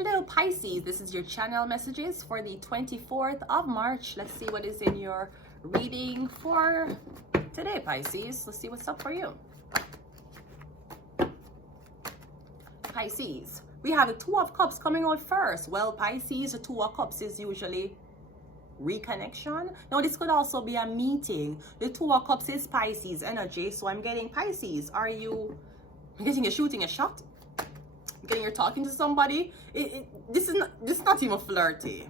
Hello Pisces, this is your channel messages for the 24th of March. Let's see what is in your reading for today, Pisces. Let's see what's up for you. Pisces, we have the Two of Cups coming out first. Well, Pisces, the Two of Cups is usually reconnection. Now, this could also be a meeting. The Two of Cups is Pisces energy, so I'm getting Pisces. I'm getting you're shooting a shot? Getting you're talking to somebody. This is not even flirty.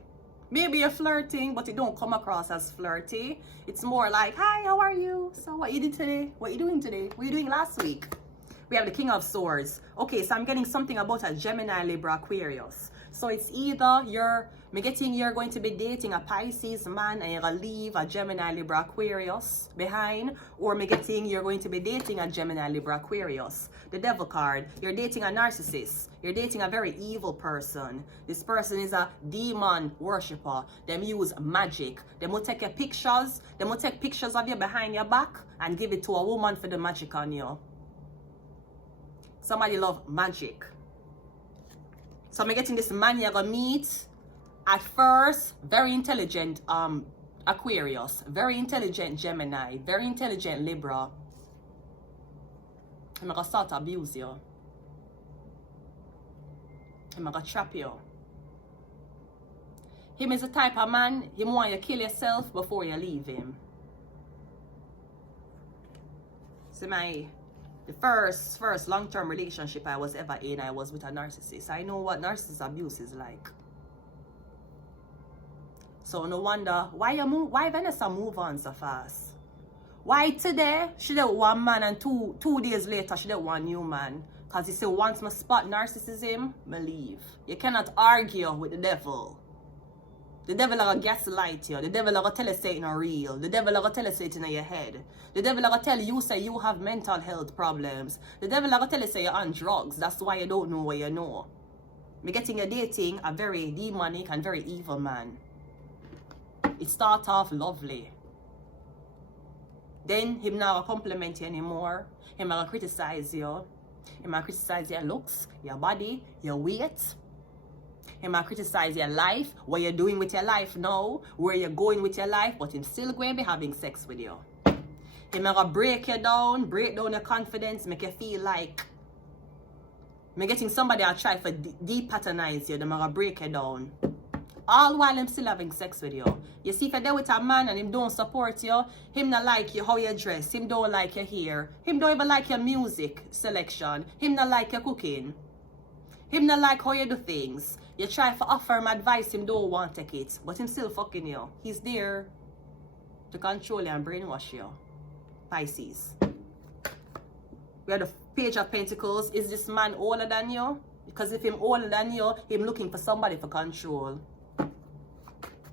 Maybe you're flirting, but it don't come across as flirty. It's more like, hi, how are you? So what you did today? What you doing today? What you doing last week? We have the King of Swords. Okay, so I'm getting something about a Gemini, Libra, Aquarius. So it's either you're going to be dating a Pisces man and you're going to leave a Gemini, Libra, Aquarius behind, or you're going to be dating a Gemini, Libra, Aquarius. The Devil card, you're dating a narcissist. You're dating a very evil person. This person is a demon worshiper. Them use magic. They will take your pictures. They will take pictures of you behind your back and give it to a woman for the magic on you. Somebody love magic. So I'm getting this man you're gonna meet. At first, very intelligent Aquarius, very intelligent Gemini, very intelligent Libra. I'm gonna start to abuse you. I'm gonna trap you. Him is the type of man, he want you to kill yourself before you leave him. So the first long-term relationship I was ever in, I was with a narcissist. I know what narcissist abuse is like. So no wonder why Vanessa move on so fast. Why today she did one man and two days later she did one new man? Because you say once I spot narcissism, I leave. You cannot argue with the devil. The devil are gonna gaslight you. The devil are gonna tell you say it's not real. The devil are gonna tell you say it's in your head. The devil are gonna tell you say you have mental health problems. The devil are gonna tell you say you're on drugs. That's why you don't know what you know. Me getting you dating a very demonic and very evil man. It starts off lovely. Then him not gonna compliment you anymore. Him gonna criticize you. Him gonna criticize your looks, your body, your weight. Him might criticize your life, what you're doing with your life now, where you're going with your life, but him still going to be having sex with you. Him might break you down, break down your confidence, make you feel like me getting somebody that try to depatronize you, they might break you down. All while him still having sex with you. You see, if you're there with a man and him don't support you, him not like you how you dress, him don't like your hair, him don't even like your music selection, him not like your cooking, him not like how you do things. You try to offer him advice, him don't want to take it, but him still fucking you. He's there to control you and brainwash you. Pisces. We have the Page of Pentacles. Is this man older than you? Because if him older than you, him looking for somebody for control.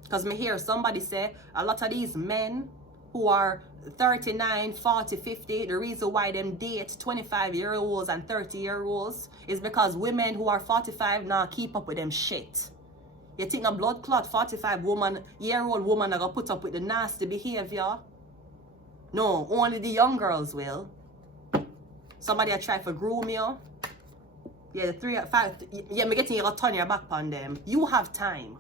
Because me hear somebody say, a lot of these men who are 39, 40, 50, the reason why them date 25-year-olds and 30-year-olds is because women who are 45 now keep up with them shit. You think a blood clot 45-year-old woman are gonna put up with the nasty behavior? No, only the young girls will. Somebody I try to groom you. Yeah, the 3 or 5, yeah, me getting you to turn your back on them. You have time.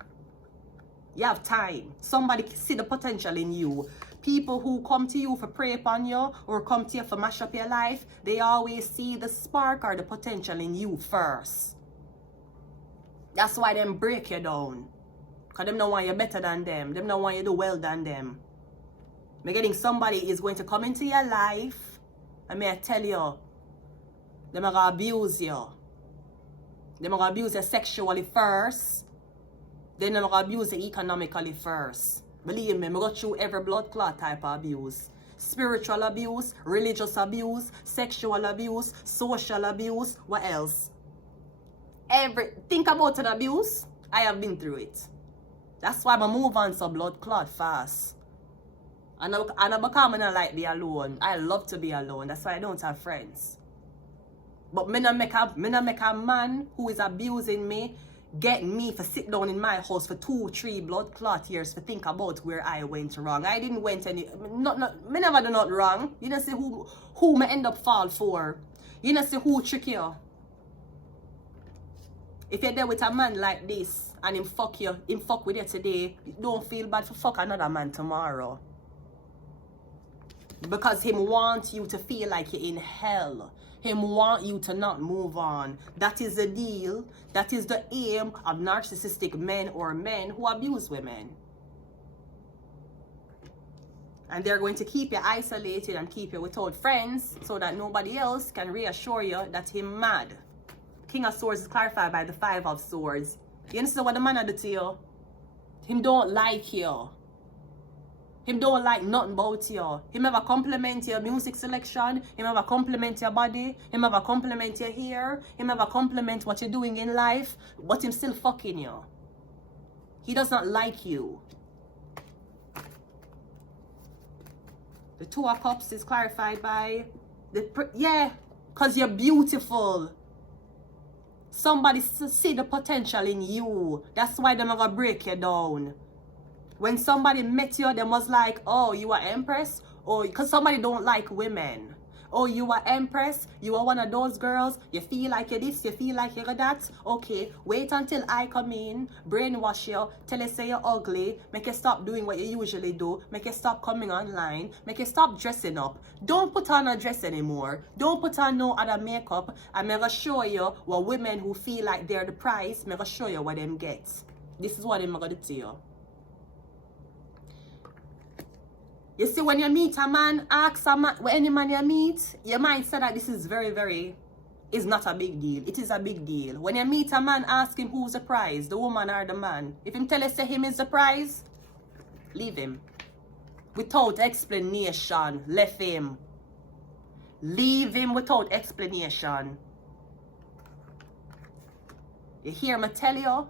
You have time. Somebody see the potential in you. People who come to you for prey upon you or come to you for mash up your life, they always see the spark or the potential in you first. That's why them break you down. Because them don't want you better than them. Them don't want you do well than them. Me getting somebody is going to come into your life and may I tell you, them are going to abuse you. Them are going to abuse you sexually first. Then they're going to abuse you economically first. Believe me, I go through every blood clot type of abuse. Spiritual abuse, religious abuse, sexual abuse, social abuse, what else? Think about an abuse, I have been through it. That's why I move on to blood clot fast. And I become like be alone. I love to be alone. That's why I don't have friends. But me not make a man who is abusing me get me for sit down in my house for 2-3 blood clot years to think about where I went wrong. I didn't went any me never do not wrong. You know see who me end up fall for. You know see who trick you. If you're there with a man like this and him fuck with you today, don't feel bad for fuck another man tomorrow. Because him want you to feel like you're in hell. Him want you to not move on. That is the deal. That is the aim of narcissistic men or men who abuse women. And they're going to keep you isolated and keep you without friends so that nobody else can reassure you that him mad. King of Swords is clarified by the Five of Swords. You understand what the man did to you? Him don't like you. Him don't like nothing about you. Him ever compliment your music selection. Him ever compliment your body. Him ever compliment your hair. Him ever compliment what you're doing in life. But him still fucking you. He does not like you. The Two of Cups is clarified by because you're beautiful. Somebody see the potential in you. That's why they're gonna break you down. When somebody met you, they was like, oh, you are Empress? Or because somebody don't like women. Oh, you are Empress? You are one of those girls? You feel like you're this, you feel like you're that? Okay, wait until I come in, brainwash you, tell you say you're ugly, make you stop doing what you usually do, make you stop coming online, make you stop dressing up. Don't put on a dress anymore. Don't put on no other makeup. I'm gonna show you what women who feel like they're the prize, I'm gonna show you what them get. This is what I'm gonna do to you. You see, when you meet a man, ask a man, any man you meet, you might say that this is is not a big deal. It is a big deal. When you meet a man, ask him who's the prize, the woman or the man. If him tell you say him is the prize, leave him. Without explanation, left him. Leave him without explanation. You hear me tell you?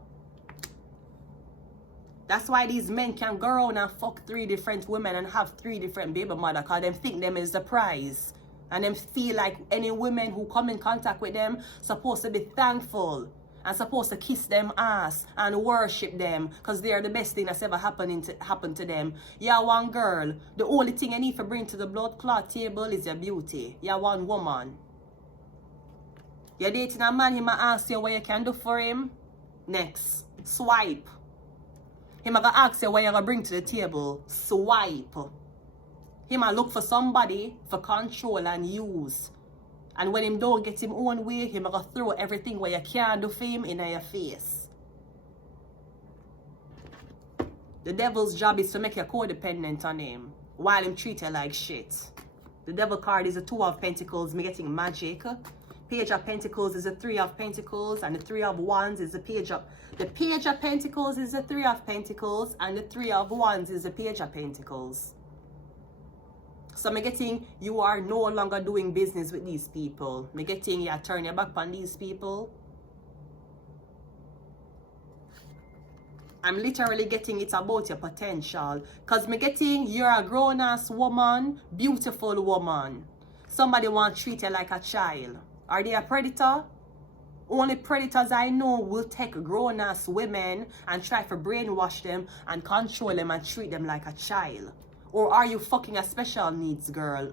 That's why these men can go around and fuck 3 different women and have 3 different baby mothers, because them think them is the prize. And them feel like any women who come in contact with them supposed to be thankful and supposed to kiss them ass and worship them because they are the best thing that's ever happened to them. You're one girl. The only thing you need to bring to the blood clot table is your beauty. You're one woman. You're dating a man, he might ask you what you can do for him. Next. Swipe. He might ask you what you're going to bring to the table. Swipe. He might look for somebody for control and use. And when him don't get him own way, he might throw everything what you can do for him in your face. The devil's job is to make you codependent on him while him treat you like shit. The devil card is the 2 of Pentacles, me getting magic. Page of Pentacles is the 3 of Pentacles, and the 3 of Wands is the Page of Pentacles is the 3 of Pentacles, and the 3 of Wands is the Page of Pentacles. So I'm getting you are no longer doing business with these people. I'm getting you turn your back on these people. I'm literally getting it's about your potential. Because I'm getting you're a grown-ass woman, beautiful woman. Somebody want to treat you like a child. Are they a predator? Only predators I know will take grown-ass women and try to brainwash them and control them and treat them like a child. Or are you fucking a special needs girl?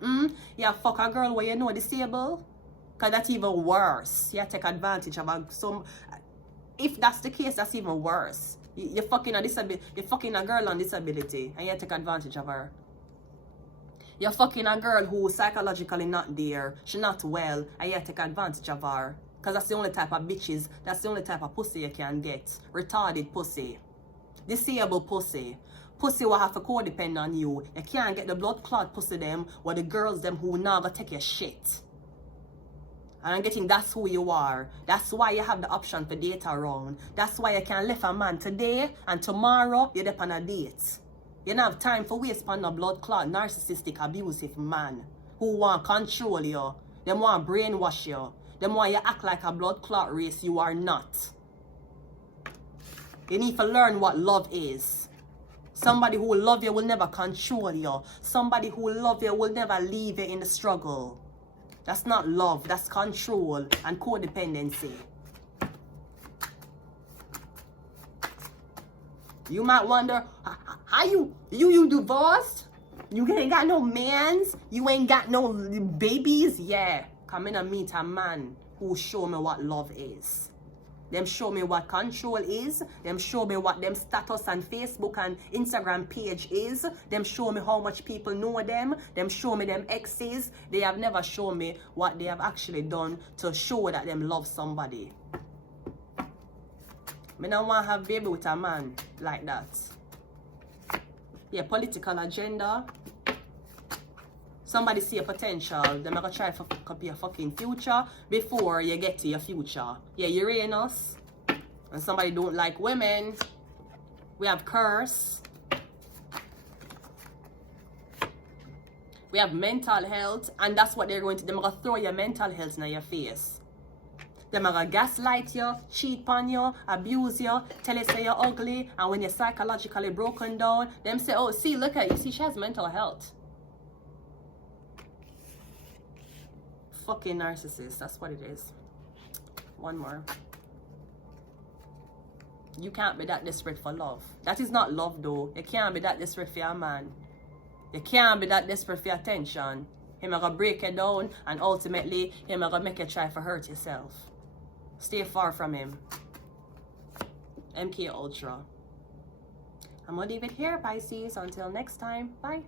You fuck a girl where you know disabled? Because that's even worse. You take advantage of some... If that's the case, that's even worse. You're fucking a girl on disability and you take advantage of her. You're fucking a girl who's psychologically not there. She's not well and you take advantage of her. Because that's the only type of bitches, that's the only type of pussy you can get. Retarded pussy. Disabled pussy. Pussy will have to codepend on you. You can't get the blood clot pussy them or the girls them who never take your shit. And I'm getting that's who you are. That's why you have the option for date around. That's why you can leave a man today and tomorrow you're up on a date. You don't have time for waste on a blood clot, narcissistic, abusive man who want control you. Them want brainwash you. Them want you act like a blood clot race you are not. You need to learn what love is. Somebody who will love you will never control you. Somebody who will love you will never leave you in the struggle. That's not love, that's control and codependency. You might wonder, how you divorced? You ain't got no mans? You ain't got no babies? Yeah, come in and meet a man who show me what love is. Them show me what control is. Them show me what them status on Facebook and Instagram page is. Them show me how much people know them. Them show me them exes. They have never shown me what they have actually done to show that them love somebody. Me don't want to have baby with a man like that. Yeah, political agenda. Somebody see a potential, they're gonna try to copy your fucking future before you get to your future. Yeah, Uranus. And somebody don't like women. We have curse. We have mental health. And that's what they're going to, they're gonna throw your mental health in your face. They're gonna gaslight you, cheat on you, abuse you, tell you say you're ugly. And when you're psychologically broken down, them say, oh, see, look at you, see, she has mental health. Fucking narcissist, that's what it is. One more. You can't be that desperate for love. That is not love though. You can't be that desperate for a man. You can't be that desperate for attention. Him gonna break you down and ultimately him gonna make you try to hurt yourself. Stay far from him. MK Ultra. I'm gonna leave it here, Pisces. Until next time. Bye.